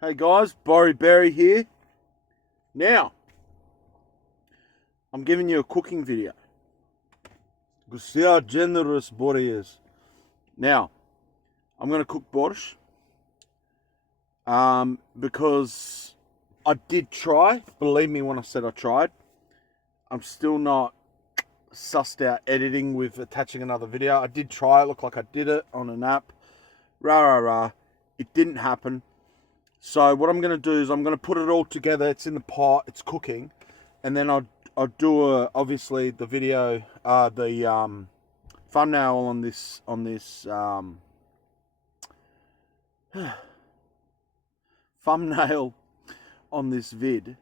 Hey guys, Berry here. Now, I'm giving you a cooking video. You see how generous Borsh is. Now, I'm going to cook Borsh. Because I did try. Believe me when I said I tried. I'm still not sussed out editing with attaching another video. I did try. It looked like I did it on an app. It didn't happen. So what I'm going to do is I'm going to put it all together. It's in the pot. It's cooking, and then I'll do obviously the video, the thumbnail on this thumbnail on this vid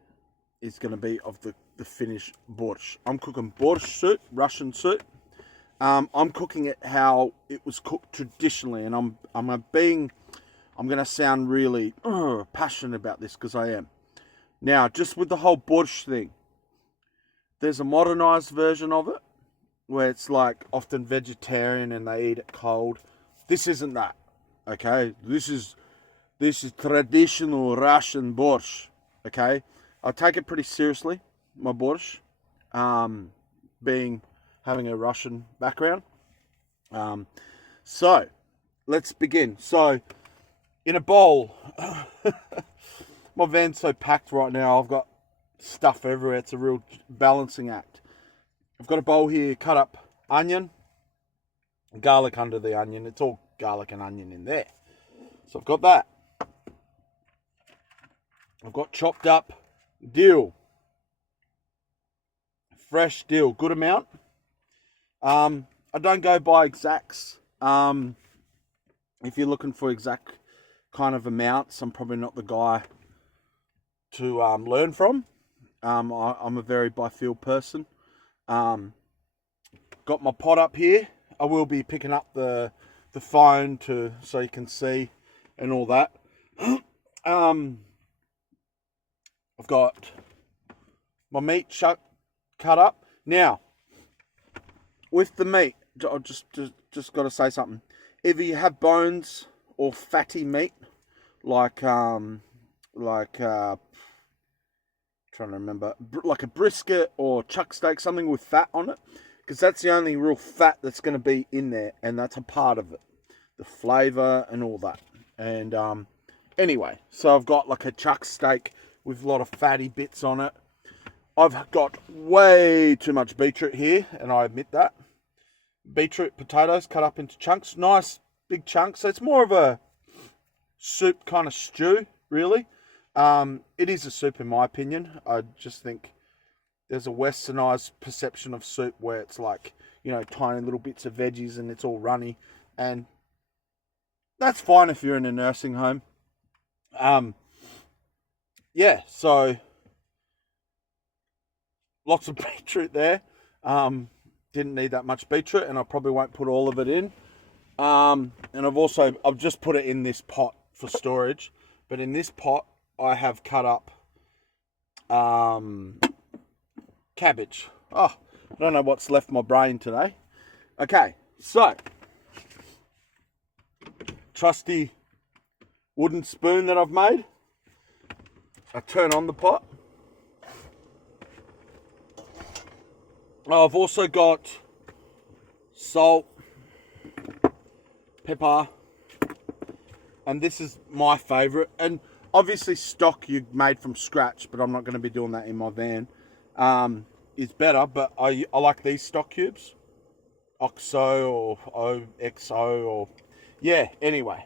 is going to be of the finished borscht. I'm cooking borscht soup, Russian soup. I'm cooking it how it was cooked traditionally, and I'm going to sound really passionate about this because I am. Now, just with the whole borscht thing, there's a modernized version of it where it's like often vegetarian and they eat it cold. This isn't that, okay? This is traditional Russian borscht, okay? I take it pretty seriously, my borscht, having a Russian background. So, let's begin. So, in a bowl, my van's so packed right now, I've got stuff everywhere. It's a real balancing act. I've got a bowl here, cut up onion, garlic under the onion. It's all garlic and onion in there. So I've got that. I've got chopped up dill, fresh dill, good amount. I don't go by exacts. If you're looking for exact kind of amounts, I'm probably not the guy to learn from. I'm a very by feel person. Got my pot up here. I will be picking up the phone so you can see and all that. I've got my meat cut up. Now, with the meat, I just got to say something. If you have bones or fatty meat, like trying to remember, like a brisket or chuck steak, something with fat on it, because that's the only real fat that's going to be in there, and that's a part of it, the flavor and all that. And anyway, so I've got like a chuck steak with a lot of fatty bits on it. I've got way too much beetroot here, and I admit that. Beetroot, potatoes cut up into chunks, nice big chunks. So it's more of a soup kind of stew, really. It is a soup in my opinion. I just think there's a westernized perception of soup where it's like, tiny little bits of veggies and it's all runny, and that's fine if you're in a nursing home. Yeah, so lots of beetroot there. Didn't need that much beetroot, and I probably won't put all of it in. And I've just put it in this pot for storage, but in this pot I have cut up cabbage. I don't know what's left my brain today. Okay, so trusty wooden spoon that I've made. I turn on the pot. I've also got salt, pepper, and this is my favourite. And obviously stock you made from scratch, but I'm not going to be doing that in my van. Is better, but I like these stock cubes. OXO or OXO or... Yeah, anyway.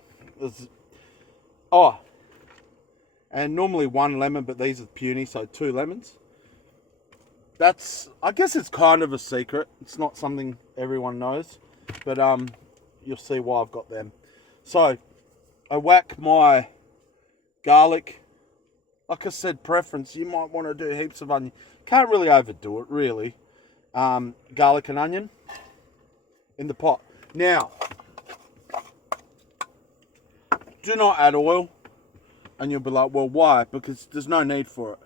And normally one lemon, but these are puny, so 2 lemons. I guess it's kind of a secret. It's not something everyone knows, but you'll see why I've got them. So I whack my garlic. Like I said, preference, you might want to do heaps of onion. Can't really overdo it, really. Garlic and onion in the pot. Now, do not add oil. And you'll be like, well, why? Because there's no need for it.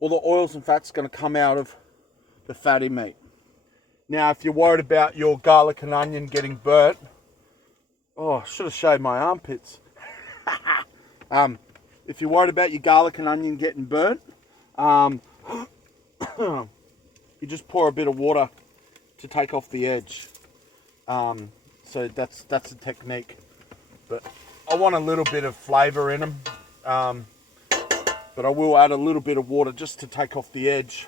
All the oils and fats going to come out of the fatty meat. Now, if you're worried about your garlic and onion getting burnt, I should have shaved my armpits. if you're worried about your garlic and onion getting burnt, you just pour a bit of water to take off the edge. So that's a technique. But I want a little bit of flavour in them. But I will add a little bit of water just to take off the edge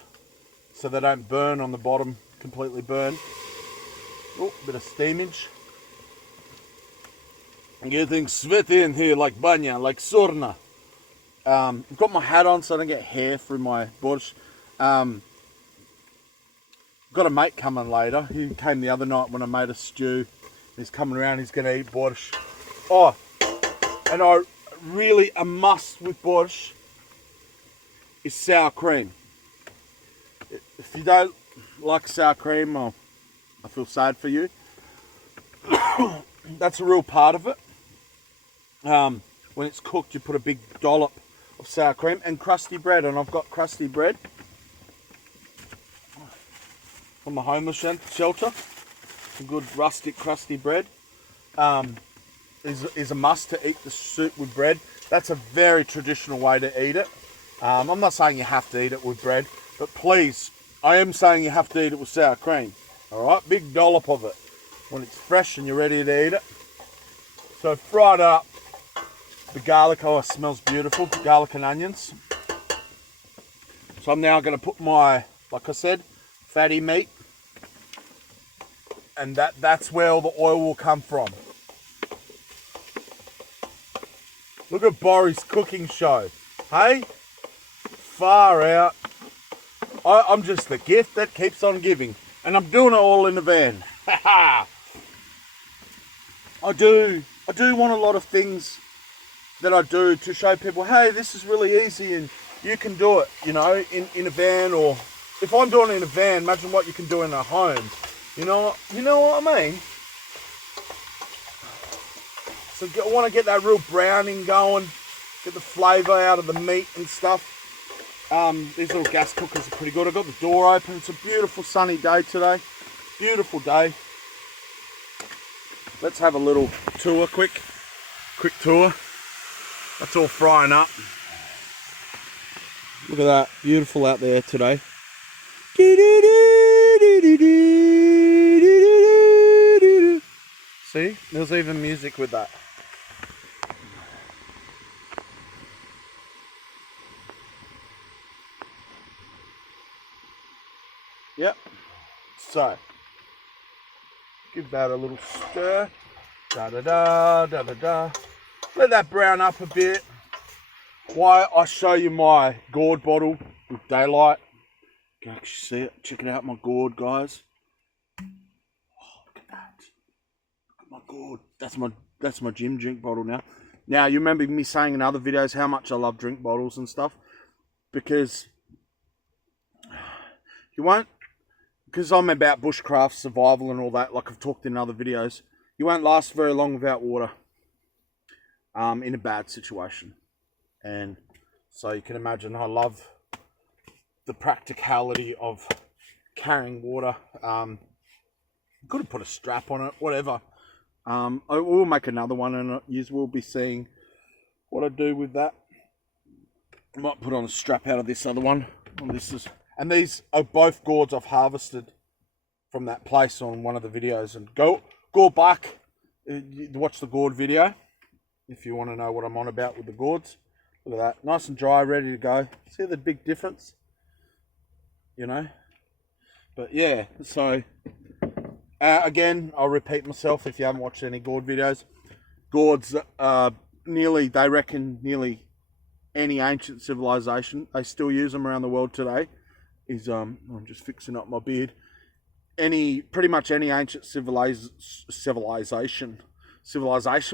so they don't burn on the bottom, completely burn. Oh, bit of steamage. I'm getting sweaty in here like banya, like sauna. I've got my hat on so I don't get hair through my borsh. Got a mate coming later. He came the other night when I made a stew. He's coming around, he's going to eat borsh. Oh, and a must with borsh is sour cream. If you don't like sour cream, I feel sad for you. That's a real part of it. When it's cooked, you put a big dollop of sour cream and crusty bread, and I've got crusty bread from a homeless shelter. Some good rustic crusty bread is a must to eat the soup with bread. That's a very traditional way to eat it. I'm not saying you have to eat it with bread, but please, I am saying you have to eat it with sour cream. All right, big dollop of it when it's fresh and you're ready to eat it. So fry it up. The garlic, oh, it smells beautiful. Garlic and onions. So I'm now going to put my, like I said, fatty meat. And that's where all the oil will come from. Look at Borsh's cooking show. Hey? Far out. I'm just the gift that keeps on giving. And I'm doing it all in the van. I do want a lot of things that I do to show people, hey, this is really easy and you can do it, you know, in a van. Or if I'm doing it in a van, imagine what you can do in a home. You know what I mean? So I want to get that real browning going, get the flavour out of the meat and stuff. These little gas cookers are pretty good. I've got the door open. It's a beautiful sunny day today. Beautiful day. Let's have a little tour, quick tour. That's all frying up. Look at that, beautiful out there today. See, there's even music with that. Yep. So, give that a little stir. Da da da da da da. Let that brown up a bit. Why I show you my gourd bottle with daylight. You can actually see it. Check it out, my gourd, guys. Oh, look at that. Look at my gourd. That's my gym drink bottle now. Now you remember me saying in other videos how much I love drink bottles and stuff, because you won't. Because I'm about bushcraft survival and all that, like I've talked in other videos. You won't last very long without water. In a bad situation. And so you can imagine I love the practicality of carrying water. Could have put a strap on it, whatever. I will make another one and you will be seeing what I do with that. I might put on a strap out of this other one. And these are both gourds I've harvested from that place on one of the videos. And go back, watch the gourd video if you want to know what I'm on about with the gourds. Look at that, nice and dry, ready to go. See the big difference? You know? But yeah, so again, I'll repeat myself if you haven't watched any gourd videos. Gourds, they reckon nearly any ancient civilization, they still use them around the world today. I'm just fixing up my beard. Pretty much any ancient civilization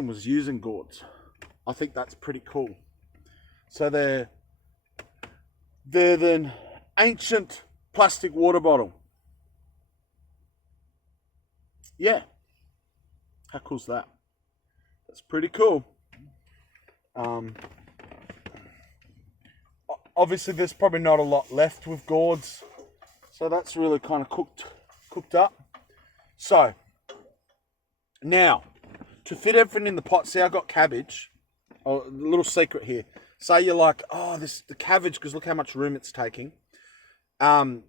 was using gourds. I think that's pretty cool. So they're the ancient plastic water bottle. Yeah. How cool's that? That's pretty cool. Obviously there's probably not a lot left with gourds. So that's really kind of cooked up. So now, to fit everything in the pot, see, I've got cabbage. Oh, a little secret here. say you're like, oh, the cabbage, because look how much room it's taking.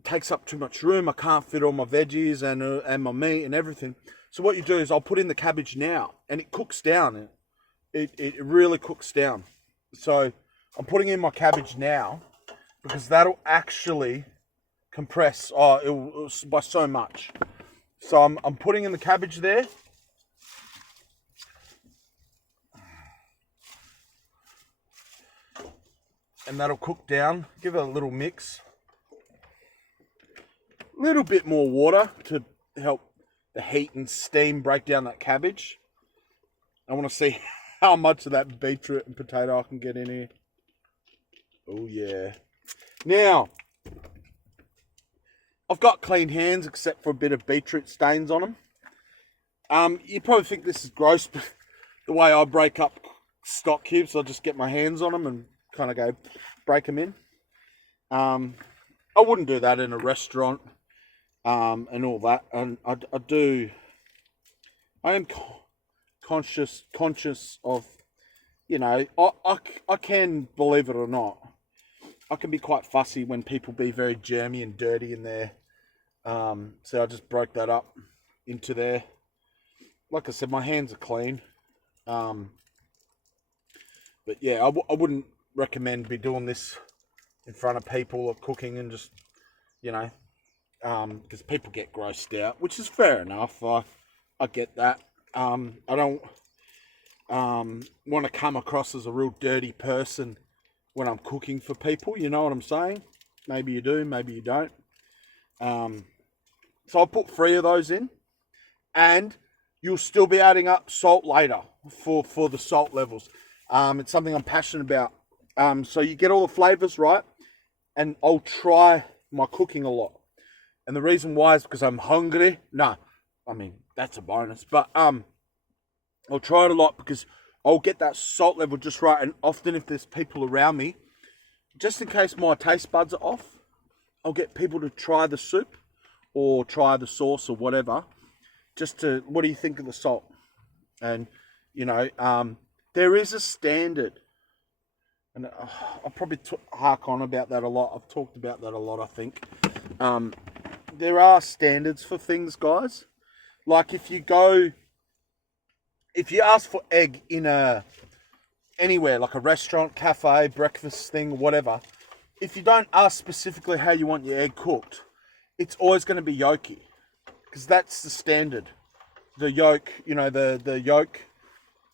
Takes up too much room. I can't fit all my veggies and my meat and everything. So what you do is I'll put in the cabbage now, and it cooks down. It really cooks down. So I'm putting in my cabbage now because that'll actually compress by so much. So I'm putting in the cabbage there. And that'll cook down. Give it a little mix. A little bit more water to help the heat and steam break down that cabbage. I want to see how much of that beetroot and potato I can get in here. Oh yeah. Now, I've got clean hands except for a bit of beetroot stains on them. You probably think this is gross, but the way I break up stock cubes, I just get my hands on them and kind of go break them in. I wouldn't do that in a restaurant and all that. And I am conscious of, you know, I can, believe it or not, I can be quite fussy when people be very germy and dirty in there. So I just broke that up into there. Like I said, my hands are clean. But yeah, I wouldn't recommend be doing this in front of people or cooking and just, you know, because people get grossed out, which is fair enough. I get that. I don't want to come across as a real dirty person when I'm cooking for people, you know what I'm saying? Maybe you do, maybe you don't. So I'll put 3 of those in, and you'll still be adding up salt later for the salt levels. It's something I'm passionate about. So you get all the flavors right, and I'll try my cooking a lot. And the reason why is because I'm hungry. No, I mean, that's a bonus. But I'll try it a lot because I'll get that salt level just right. And often if there's people around me, just in case my taste buds are off, I'll get people to try the soup or try the sauce or whatever. Just to, what do you think of the salt? And, you know, there is a standard. And I'll probably hark on about that a lot. I've talked about that a lot, I think. There are standards for things, guys. Like if you ask for egg in anywhere, like a restaurant, cafe, breakfast thing, whatever, if you don't ask specifically how you want your egg cooked, it's always going to be yolky. Because that's the standard. The yolk, you know, the yolk,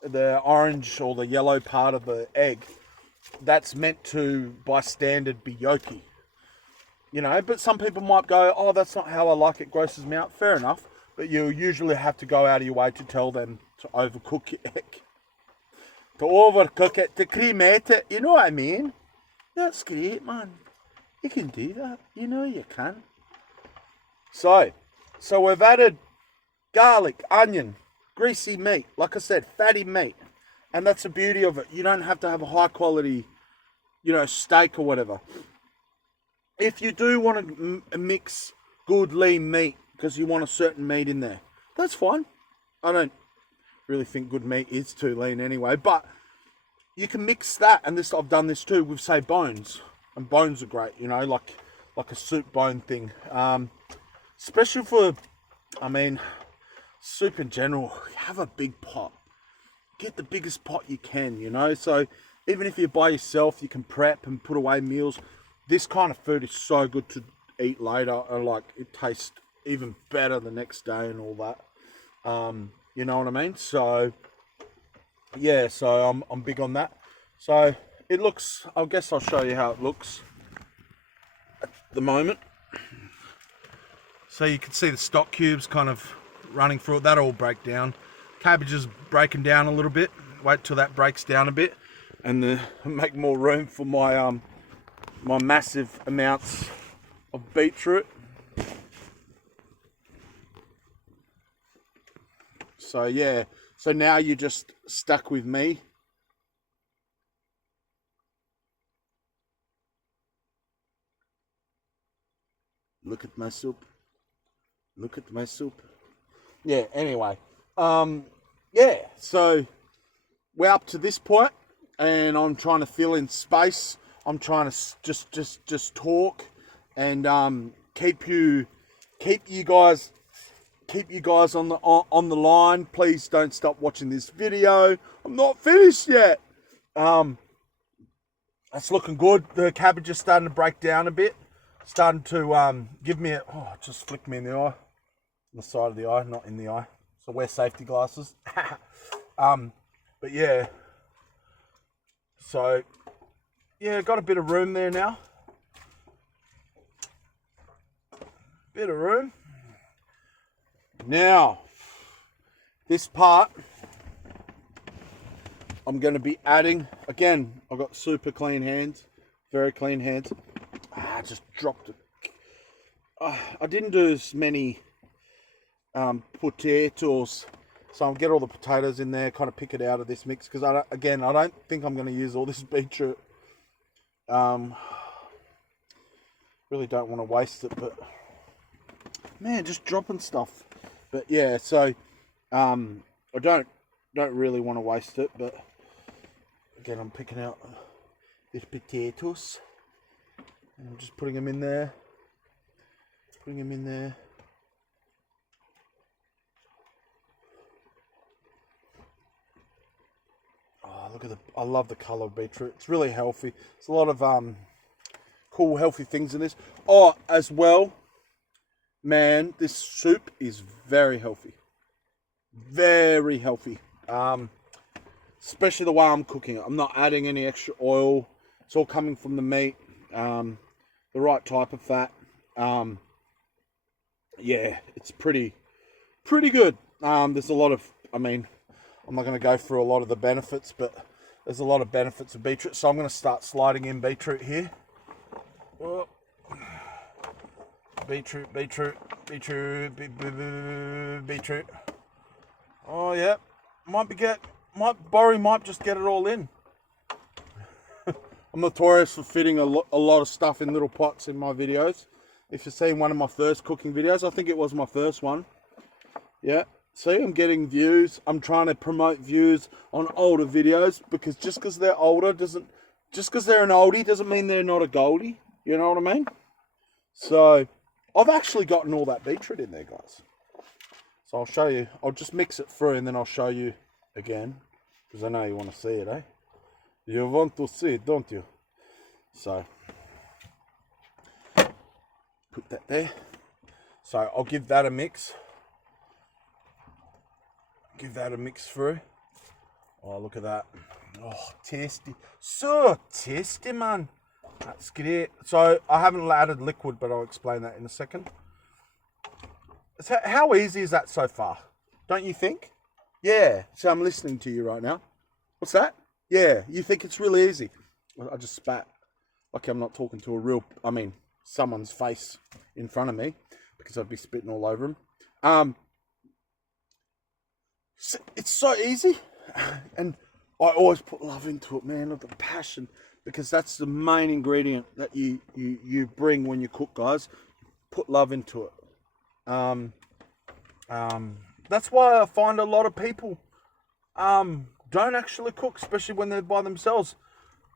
the orange or the yellow part of the egg, that's meant to, by standard, be yolky. You know, but some people might go, oh, that's not how I like it, grosses me out. Fair enough. But you usually have to go out of your way to tell them to overcook your egg. To overcook it, to cremate it, you know what I mean? That's great, man. You can do that. You know you can. So we've added garlic, onion, greasy meat. Like I said, fatty meat. And that's the beauty of it. You don't have to have a high quality, you know, steak or whatever. If you do want to mix good lean meat because you want a certain meat in there, that's fine. I don't really think good meat is too lean anyway, but you can mix that, and this, I've done this too with, say, bones, and bones are great, you know, like a soup bone thing, especially for, I mean, soup in general. Have a big pot, get the biggest pot you can, you know. So even if you're by yourself, you can prep and put away meals. This kind of food is so good to eat later, and like it tastes even better the next day and all that. You know what I mean? So yeah, so I'm big on that. So it looks, I guess I'll show you how it looks at the moment. So you can see the stock cubes kind of running through it. That'll all break down. Cabbage is breaking down a little bit. Wait till that breaks down a bit, and make more room for my my massive amounts of beetroot. So yeah, so now you're just stuck with me. Look at my soup. Look at my soup. Yeah, anyway. Yeah, so we're up to this point. and I'm trying to fill in space. I'm trying to just talk and keep you guys on the line. Please don't stop watching this video. I'm not finished yet. It's looking good. The cabbage is starting to break down a bit. Starting to give me just flick me in the eye. On the side of the eye, not in the eye. So wear safety glasses. But yeah. So yeah, got a bit of room there now. Bit of room. Now, this part, I'm going to be adding, again, I've got super clean hands, very clean hands. I just dropped it. I didn't do as many potatoes, so I'll get all the potatoes in there, kind of pick it out of this mix, because I don't think I'm going to use all this beetroot. Really don't want to waste it, but man, just dropping stuff. But yeah, so I don't really want to waste it, but again, I'm picking out these potatoes and I'm just putting them in there. Oh, look at I love the colour of beetroot. It's really healthy. There's a lot of cool, healthy things in this. Oh, as well, man, this soup is very healthy. Very healthy. Especially the way I'm cooking it. I'm not adding any extra oil. It's all coming from the meat. The right type of fat. Yeah, it's pretty good. There's a lot of, I'm not going to go through a lot of the benefits, but there's a lot of benefits of beetroot. So I'm going to start sliding in beetroot here. Oh. Beetroot. Oh yeah, Borry might just get it all in. I'm notorious for fitting a lot of stuff in little pots in my videos. If you've seen one of my first cooking videos, I think it was my first one. Yeah, see, I'm getting views. I'm trying to promote views on older videos, because just because they're older just because they're an oldie doesn't mean they're not a goldie. You know what I mean? So I've actually gotten all that beetroot in there, guys. So I'll show you. I'll just mix it through and then I'll show you again, because I know you want to see it, eh? You want to see it, don't you? So put that there. So I'll give that a mix. Give that a mix through. Oh, look at that. Oh, tasty. So tasty, man. That's great. So I haven't added liquid, but I'll explain that in a second. So how easy is that so far? Don't you think? Yeah. So I'm listening to you right now. What's that? Yeah. You think it's really easy? I just spat. Like I'm not talking to someone's face in front of me, because I'd be spitting all over them. It's so easy. And I always put love into it, man. The passion. Because that's the main ingredient that you bring when you cook, guys. Put love into it. That's why I find a lot of people don't actually cook, especially when they're by themselves.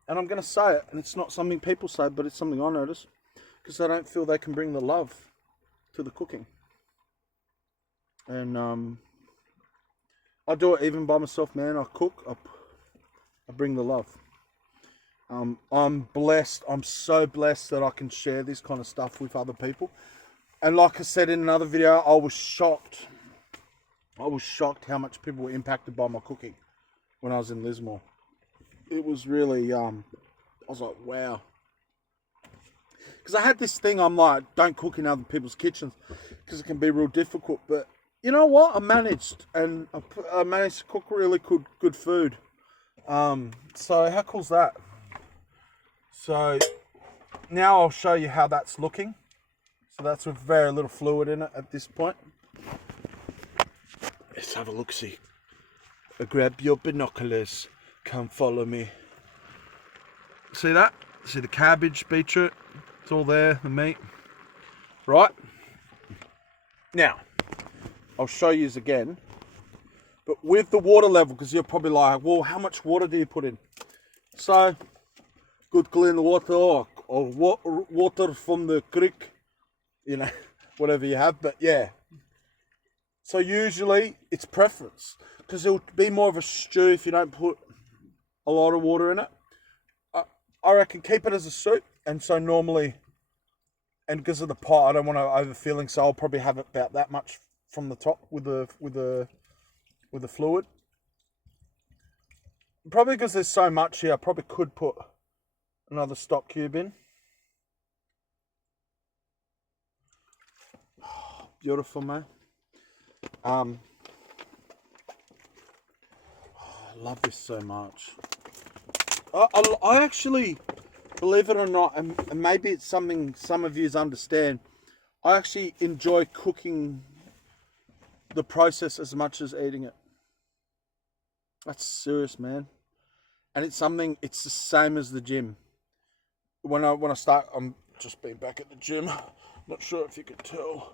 And I'm going to say it, and it's not something people say, but it's something I notice, because they don't feel they can bring the love to the cooking. And I do it even by myself, man. I cook, I bring the love. I'm blessed. I'm so blessed that I can share this kind of stuff with other people. And like I said in another video, I was shocked. I was shocked how much people were impacted by my cooking when I was in Lismore. It was really, I was like, wow. Because I had this thing, I'm like, don't cook in other people's kitchens, because it can be real difficult. But you know what? I managed, and I managed to cook really good food. So how cool's that? So now I'll show you how that's looking. So that's with very little fluid in it at this point. Let's have a look-see. Grab your binoculars. Come follow me. See that? See the cabbage, beetroot? It's all there, the meat. Right? Now, I'll show you again. But with the water level, because you're probably like, well, how much water do you put in? So, good clean water or water from the creek, you know, whatever you have. But yeah, so usually it's preference because it'll be more of a stew if you don't put a lot of water in it. I reckon keep it as a soup, and so normally, and because of the pot, I don't want to overfilling, so I'll probably have it about that much from the top with the fluid. Probably because there's so much here, I probably could put another stock cube in. Beautiful, man. I love this so much. I actually, believe it or not, and maybe it's something some of you understand, I actually enjoy cooking the process as much as eating it. That's serious, man. And it's the same as the gym. When I start, I'm just being back at the gym. Not sure if you could tell.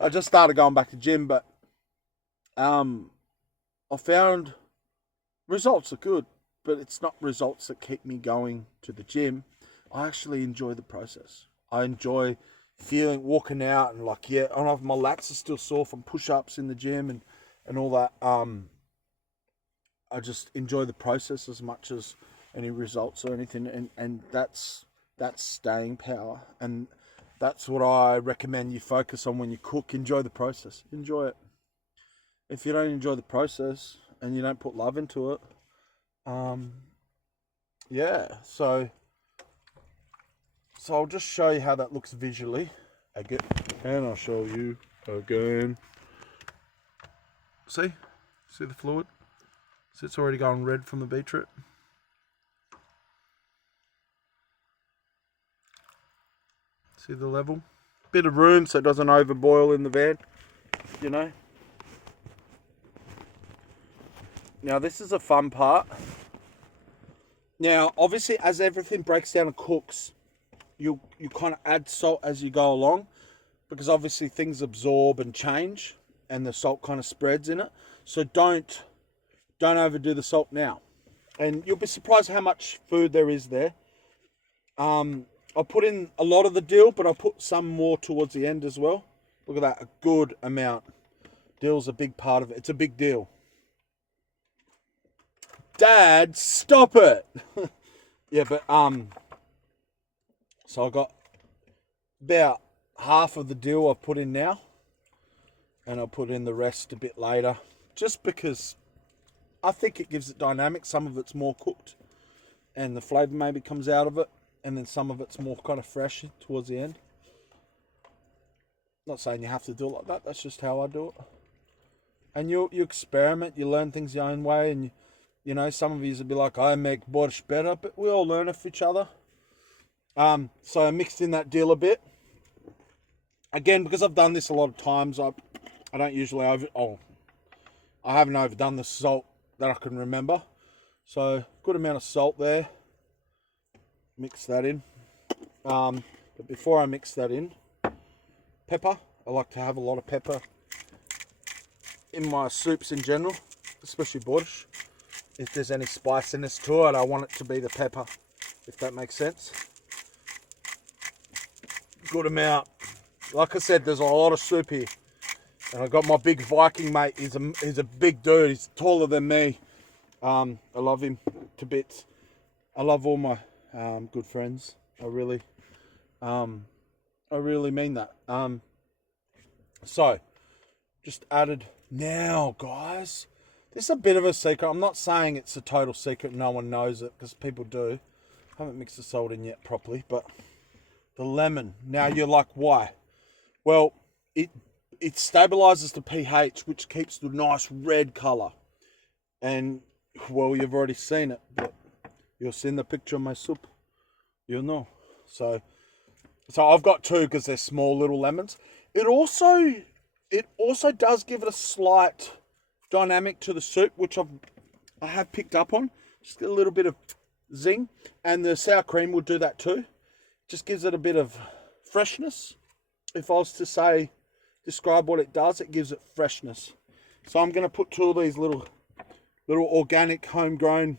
I just started going back to gym, but I found results are good, but it's not results that keep me going to the gym. I actually enjoy the process. I enjoy walking out and like, yeah, I don't know if my lats are still sore from push-ups in the gym and all that. I just enjoy the process as much as any results or anything, and that's staying power, and that's what I recommend you focus on when you cook. Enjoy the process. Enjoy it. If you don't enjoy the process and you don't put love into it, yeah. So I'll just show you how that looks visually again, and I'll show you again. See the fluid? See, it's already gone red from the beetroot. See the level? Bit of room so it doesn't overboil in the van, you know. Now this is a fun part. Now obviously as everything breaks down and cooks, you kind of add salt as you go along, because obviously things absorb and change and the salt kind of spreads in it. So don't overdo the salt now. And you'll be surprised how much food there is there. I'll put in a lot of the dill, but I'll put some more towards the end as well. Look at that, a good amount. Dill's a big part of it. It's a big deal. Dad, stop it. Yeah, but so I got about half of the dill I've put in now, and I'll put in the rest a bit later, just because I think it gives it dynamic. Some of it's more cooked and the flavour maybe comes out of it, and then some of it's more kind of fresh towards the end. Not saying you have to do it like that, that's just how I do it. And you experiment, you learn things your own way, and you know, some of you will be like, I make Borsh better, but we all learn off each other. So I mixed in that dill a bit. Again, because I've done this a lot of times, I don't usually I haven't overdone the salt that I can remember. So good amount of salt there. Mix that in. But before I mix that in, pepper. I like to have a lot of pepper in my soups in general, especially Borsh. If there's any spiciness to it, I want it to be the pepper, if that makes sense. Good amount. Like I said, there's a lot of soup here. And I got my big Viking mate. He's a big dude. He's taller than me. I love him to bits. I love all my good friends. I really mean that. So, just added now, guys. This is a bit of a secret. I'm not saying it's a total secret. No one knows it, because people do. I haven't mixed the salt in yet properly, but the lemon. Now you're like, why? Well, it stabilizes the pH, which keeps the nice red color. And well, you've already seen it, but you'll see in the picture of my soup. You'll know. So I've got two because they're small little lemons. It also does give it a slight dynamic to the soup, which I have picked up on. Just a little bit of zing, and the sour cream will do that too. Just gives it a bit of freshness. If I was to describe what it does, it gives it freshness. So I'm going to put two of these little little organic, homegrown.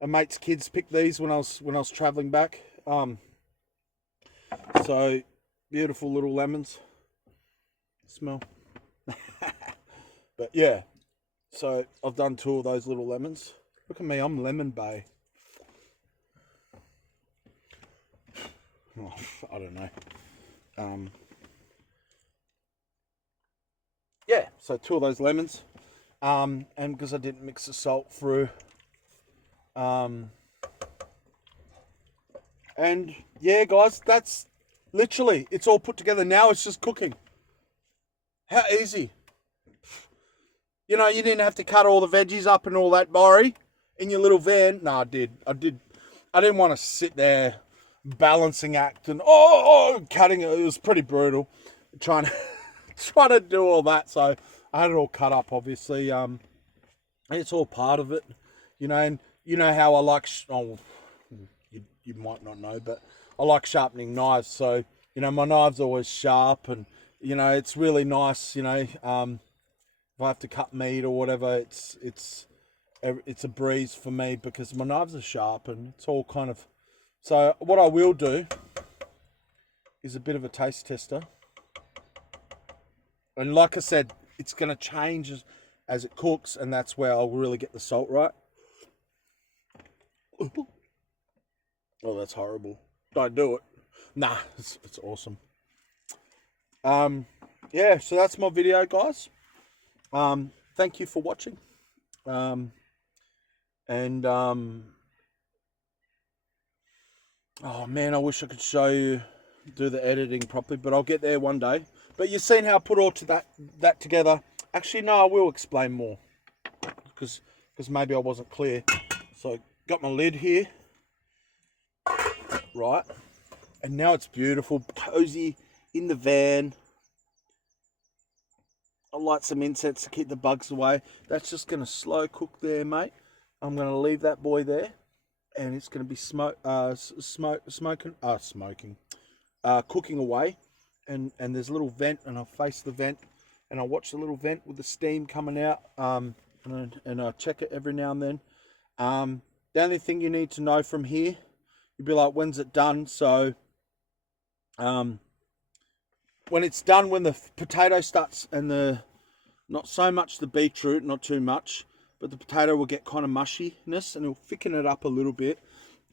A mate's kids picked these when I was traveling back. So beautiful little lemons. Smell. But yeah, so I've done 2 of those little lemons. Look at me, I'm Lemon Bay. Oh, I don't know. Yeah, so 2 of those lemons. And because I didn't mix the salt through. And yeah, guys, that's literally, it's all put together. Now it's just cooking. How easy. You know, you didn't have to cut all the veggies up and all that, Borry, in your little van. No, I did. I didn't want to sit there balancing act and cutting it. It was pretty brutal trying to do all that. So I had it all cut up, obviously. It's all part of it, you know. And you know how I like. You might not know, but I like sharpening knives. So you know, my knives are always sharp, and you know, it's really nice. You know, if I have to cut meat or whatever, it's a breeze for me because my knives are sharp and it's all kind of. So what I will do is a bit of a taste tester. And like I said, it's going to change as it cooks, and that's where I'll really get the salt right. Oh, that's horrible. Don't do it. Nah, it's awesome. Yeah, so that's my video, guys. Thank you for watching. Oh man, I wish I could show you, do the editing properly, but I'll get there one day. But you've seen how I put all that together. Actually, no, I will explain more because maybe I wasn't clear. So got my lid here, right, and now it's beautiful, cozy in the van. I light some incense to keep the bugs away. That's just going to slow cook there, mate. I'm going to leave that boy there, and it's going to be cooking away. And there's a little vent, and I'll face the vent, and I'll watch the little vent with the steam coming out. And I check it every now and then. The only thing you need to know from here, you'll be like, when's it done? So, when it's done, when the potato starts, and not so much the beetroot, not too much, but the potato will get kind of mushiness, and it'll thicken it up a little bit.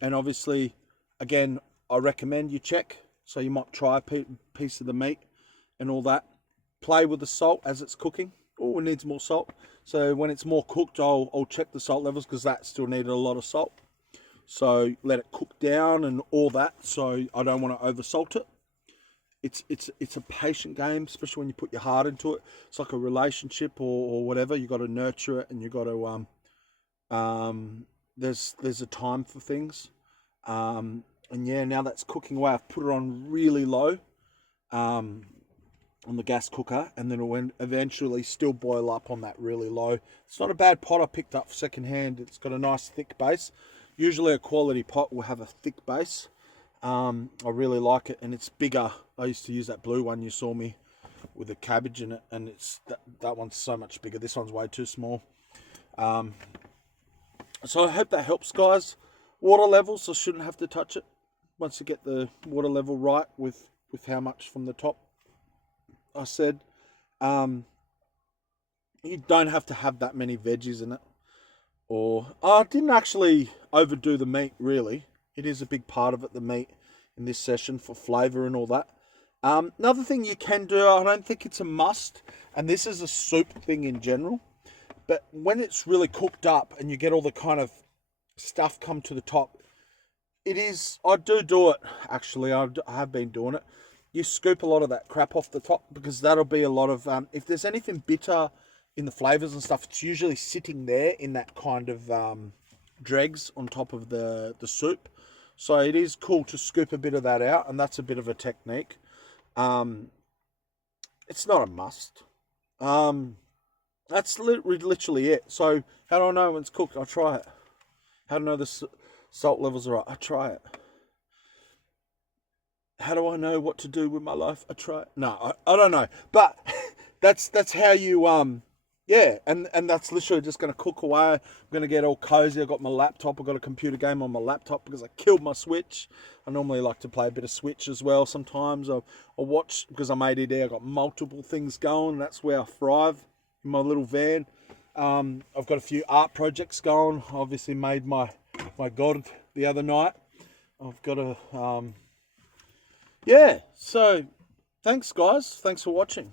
And obviously, again, I recommend you check. So you might try a piece of the meat and all that. Play with the salt as it's cooking. Oh, it needs more salt. So when it's more cooked, I'll check the salt levels because that still needed a lot of salt. So let it cook down and all that. So I don't want to over salt it. It's a patient game, especially when you put your heart into it. It's like a relationship or whatever. You got to nurture it, and you got to there's a time for things. And yeah, now that's cooking away. I've put it on really low on the gas cooker, and then it will eventually still boil up on that really low. It's not a bad pot I picked up second hand. It's got a nice thick base. Usually a quality pot will have a thick base. I really like it, and it's bigger. I used to use that blue one you saw me with the cabbage in it, and it's that one's so much bigger. This one's way too small. So I hope that helps, guys. Water levels, I shouldn't have to touch it. Once you get the water level right with how much from the top, I said, you don't have to have that many veggies in it. Or I didn't actually overdo the meat, really. It is a big part of it, the meat, in this session for flavour and all that. Another thing you can do, I don't think it's a must, and this is a soup thing in general, but when it's really cooked up and you get all the kind of stuff come to the top, I do it, actually. I have been doing it. You scoop a lot of that crap off the top, because that'll be a lot of, if there's anything bitter in the flavours and stuff, it's usually sitting there in that kind of dregs on top of the soup. So it is cool to scoop a bit of that out, and that's a bit of a technique. It's not a must. That's literally it. So how do I know when it's cooked? I try it. How do I know the salt levels are right? I try it. How do I know what to do with my life? I try it. No, I don't know. But that's how you yeah, and that's literally just going to cook away. I'm going to get all cozy. I've got my laptop. I've got a computer game on my laptop because I killed my Switch. I normally like to play a bit of Switch as well sometimes. I'll watch, because I'm ADD, I've got multiple things going. That's where I thrive, in my little van. I've got a few art projects going. I obviously made my god the other night. I've got a... yeah, so thanks, guys. Thanks for watching.